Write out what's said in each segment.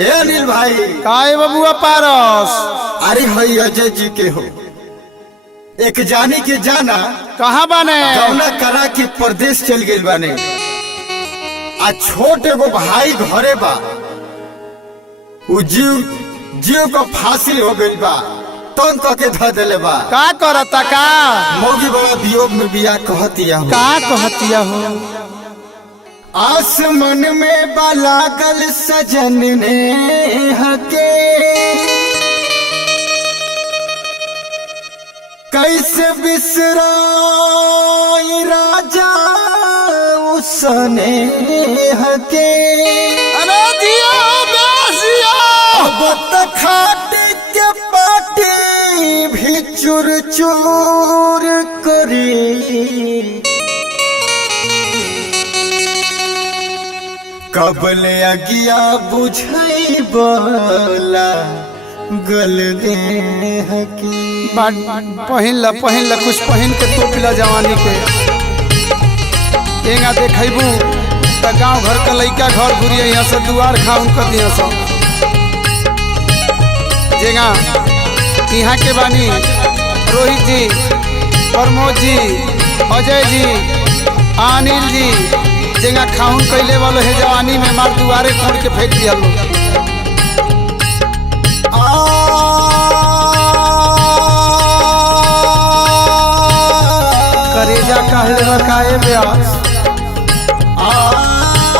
ए अनिल भाई काहे बबुआ पारस। अरे भाई अजय जी के हो एक जानी के जाना कहाँ बने कौना करा के परदेश चल गइल बाने आ छोटे एगो भाई घरे बा उ जीव को फांसी हो गइल बा तन के ध देले बा का करता का मौगी बड़ा वियोग में बिया कहतिया हो का कहतिया हो। आसमान में बालागल सजन ने हके कैसे बिसराई राजा उसने हके अरे दिया बेसिया अब तक खाटी के पाटी भी चूर चूर करी कबले अगिया बुझाई बोला गल दे हकी पहिन ल कुछ पहिन के तो पिला जवानी के एंगा देखबू त गांव घर का लइका घर घुरिए यहाँ से दुआर खाउन कर दिया सब जेगा यहाँ के बानी रोहित जी प्रमोद जी अजय जी अनिल जी जेगा खाउन कैले वाले है जवानी में मार दुआरे खोल के फेंक दिया लोग करेजा कहले रखाए ब्यास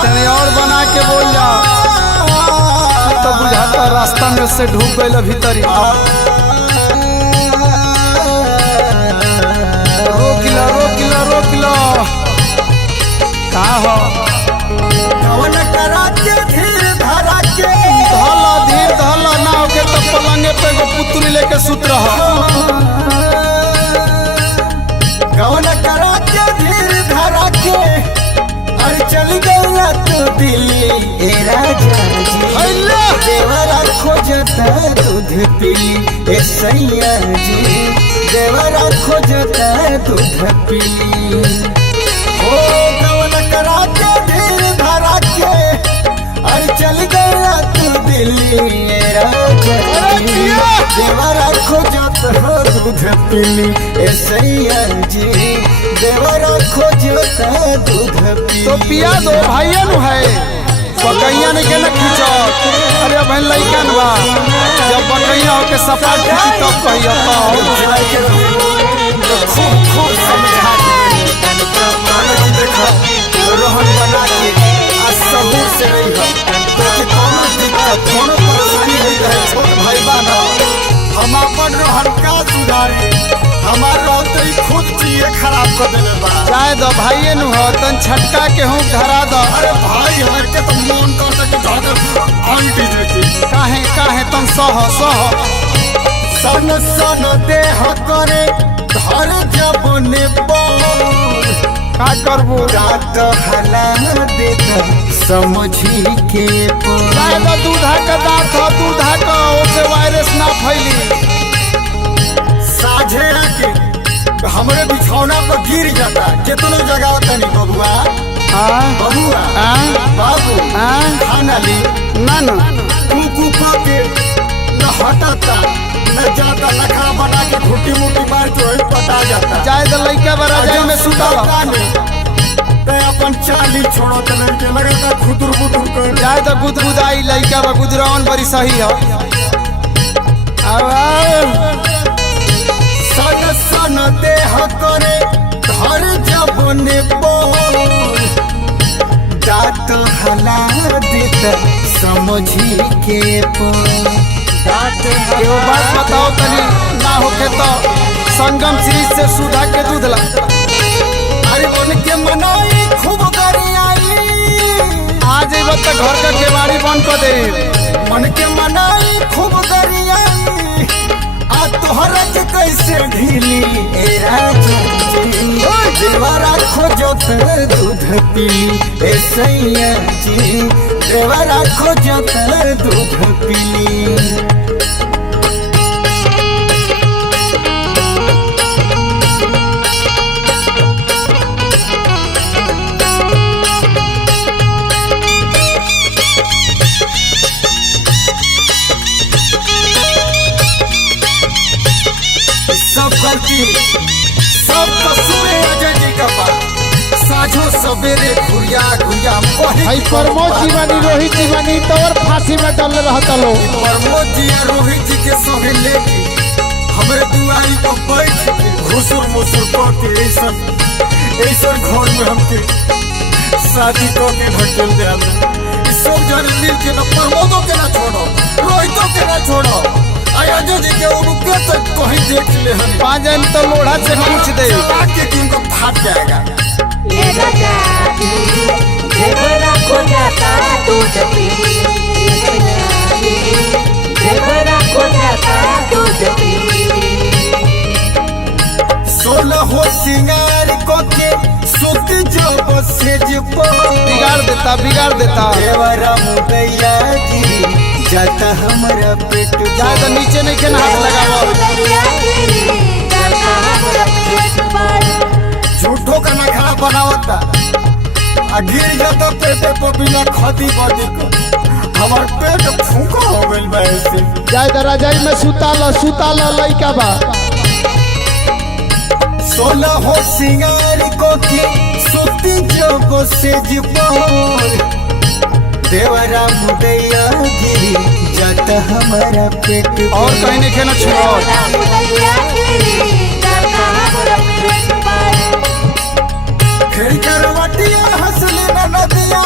तने और बना के बोल जा तो बुझाता रास्ता में से ढूक गइल भीतर रोक लो का हो कवन करा के धीर धरा के धीर धला ना होके तो पलंगे पे एगो पुतली लेके सुत रहा कवन करा के धीर धरा के और चल गया तू दिल्ली ए राजा जी अल्लाह देवरा खोजता दूध पीली ए सैया जी देवरा खोजता दूध पीली ओ कवन करा के धीर धरा के और चल गया तू दिल्ली ए राजा जी देवरा खोजता दूध पीली ए सैया जी देवरा खोजता दूध पीली तो पिया दो भाइया नु है बकैया ने के न खींचो अरे बहन लइका न बा जब बकैया होके सफा खींची तब कहियो तो खूब खूब समझा के देखो रोहन बना के आज सबूर से नहीं हो कि कोनो दिक्कत कोनो परेशानी नहीं रहे छोट भाई बाना हम अपन रोहन का सुधारे हमार रोहतरी खुद चीज़ खराब कर देले बा चाहे दो भाइये नु हो तन छटका के हूँ धरा दो अरे भाई हमारे के तो मन करता कि धर आंटी देती काहे तन सह सन सन देह करे धर जब ने का करबू रात हला देता समझी के चाहे दो दूधा का दांत हो दूधा का ओसे वायरस ना फैली साझे के हमरे बिछौना पर गिर जाता कितनो जगह तनी बबुआ बबुआ बाबू खाना ली ना कुकू के न हटता न जाता लखा बना के घुट्टी मुट्टी मार के वही पटा जाता चाहे दो लइका बरा जाई में सुतल ते अपन चाली छोड़त लड़के लगता खुदुर बुदुर कर चाहे दो गुदगुदाई लइका बा गुदरावन बड़ी सही हो अब सन सन देह करे धर जब ने दांत हला देता समझी के एगो बात बताओ तनी ना होके तो संगम सीरीज से सुधा के दूध ला अरे उनके मनाई खूब गरियाई आज जइबो तो घर का केवाड़ी बंद कर दे मन के मनाई खूब गरियाई आ तोहरा के कैसे ढीली ए राजा जी देवरा खोजत दूध पीली ए सैया जी देवरा खोजत दूध पीली जी सब कस्मे अजय जी का बा साझो सवेरे घुरिया घुरिया भाई प्रमोद जी बनी रोहित जी बनी तो और फांसी में डल रहता लो प्रमोद जी और रोहित जी के संगे लेके हमरे दुआरी पर बैठ के घुसुर मुसुर करके ऐसा घर में हमके शादी करके ढकेल दे सब जन मिल के ना प्रमोदों के ना छोड़ो रोहितों के ना छोड़ो अजय जी के उनके तक कहीं देख ले हम पाजन तो लोढ़ा से पूछ दे के दिन को फाट जाएगा ये राजा जी देवरा को जाता दूध पी देवरा को जाता दूध पी 16 हो सिंगार को के सुत जब सेज बिगाड़ देता देवरा मुदैया गिरी जाता हमारा पेट ज्यादा नीचे नहीं खेना हाथ लगाओ झूठो का नखरा बनावता आ गिर जाता पेटे पर बिना खदी बदी को हमार पेट फूका हो गइल बा ऐसे ज्यादा रजाई में सुता लो लइका बा 16 हो सिंगार को की सुती जब सेज पर देवरा मुदैया गिरी जाता हमारा पेट और कहीं नहीं खेना छोड़ खेल करवटिया हंसले न नदिया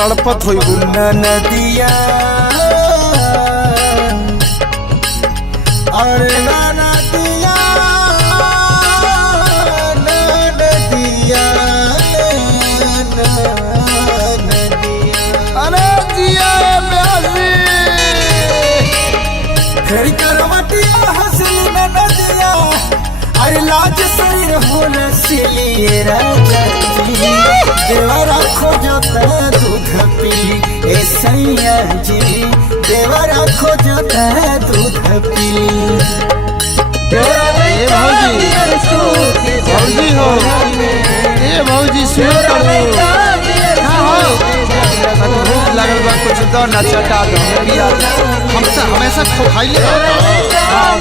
तड़पत होई न नदिया अरे न नदिया अरे जिया ब्यासी खेल करवटिया हंसले न नदिया अरे लाज शरीर हो रसीली राजा जी देवरा खोजता दूध पी ए सैया जी देवरा खोजता दूध पी ए भौजी हो ए भौजी सुन भूख लगल बा कुछ दो ना चटा दो पिया हमसे हमेशा खाइले भूख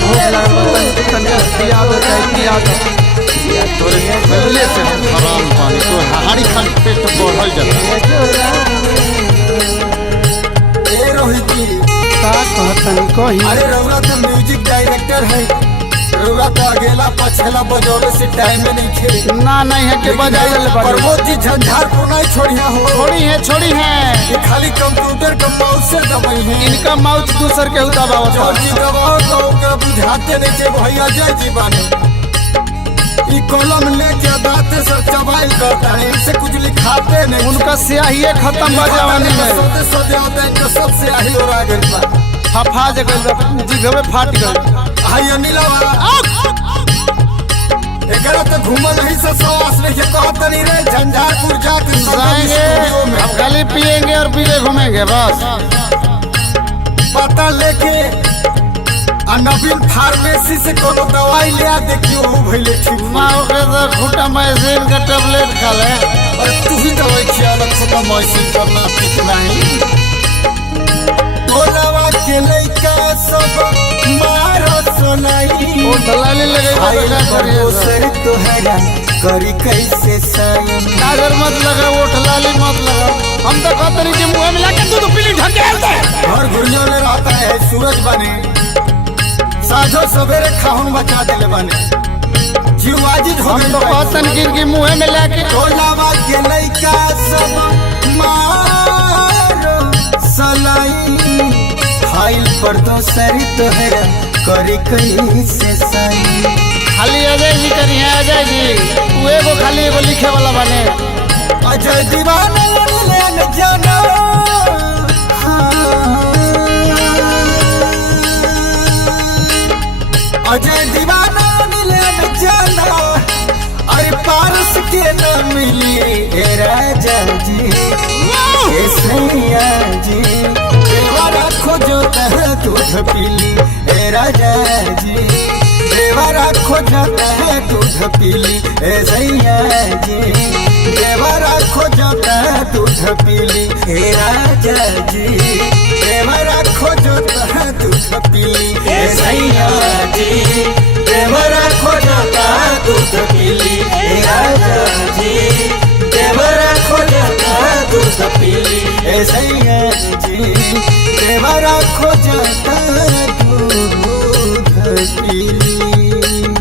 लगल बा तन पिया दो तोरे पहले से हम हराम पानी तो हाड़ी खाली पेट बढ़ल जाता ए रोहित जी का कहतन कही अरे रउरा तो म्यूजिक डायरेक्टर है रउरा तो अकेला पछला बजौले से टाइम में नहीं खेली ना नहीं है के बजा ले प्रमोद जी झंझारपुर नहीं छोड़िया हो छोड़ी है ये खाली कंप्यूटर का माउस से दबाई है इनका माउथ दूसर के उताबा जब जी दबाओ तो ओकरा बुझाते नहीं के भैया जय जी बानी ई कलम लेके दांते से चबाई करता है इनसे कुछ लिखाते नहीं उनका स्याही खत्म बा जवानी में सोते सोते आते हैं तो सब स्याही हो रहा है फफा जगल जीभ में फाट गई हाय अनिला वाला एकरा तो घूमल नहीं से सवास नहीं के कहत नहीं रे झंझारपुर जाके जाएंगे हम खाली पिएंगे और पीले घूमेंगे बस पता लेके नवीन फार्मेसी से कोनो दवाई ले आ देखियो हो भइले ठीक माओ के तो खुटा मैसिन का टेबलेट खा ले और तू ही दवाई खिया ल खुटा मैसिन करना ठीक नहीं टोलवा के लइका सब मारो सोनाई वो दलाली लगे आइला दोसर तोहरा करी कैसे साइन काजर मत लगा वो दलाली मत लगा हम तो कहते नहीं कि मुंह में लाके दूध पीली ढकेल दे हर गुड़ियों ले रहता है सूरज बने साझो सवेरे खाऊं बचा देले बने जीवाजी हम तो कहतन कि मुंह में लाके टोलवा के लइका सब मारो सलाई फाइल पर दोसर तोहरा करी कैसे साइन खाली अजय जी करी है अजय जी तू एगो खाली एगो लिखे वाला बने अजय दीवाना लेन जाना अजय दीवाना लेन जाना अरे पारस के न मिली ए राजा जी ए सैया जी देवरा खोजो तह दूध पीली ए राजा जी देवरा खोजो तह दूध पीली ए सैया जी देवरा खोजो तह दूध पीली ए राजा जी देवरा खोजो तह दूध पीली ए सैया जी देवरा सैया जी देवरा खोजता दूध पीली।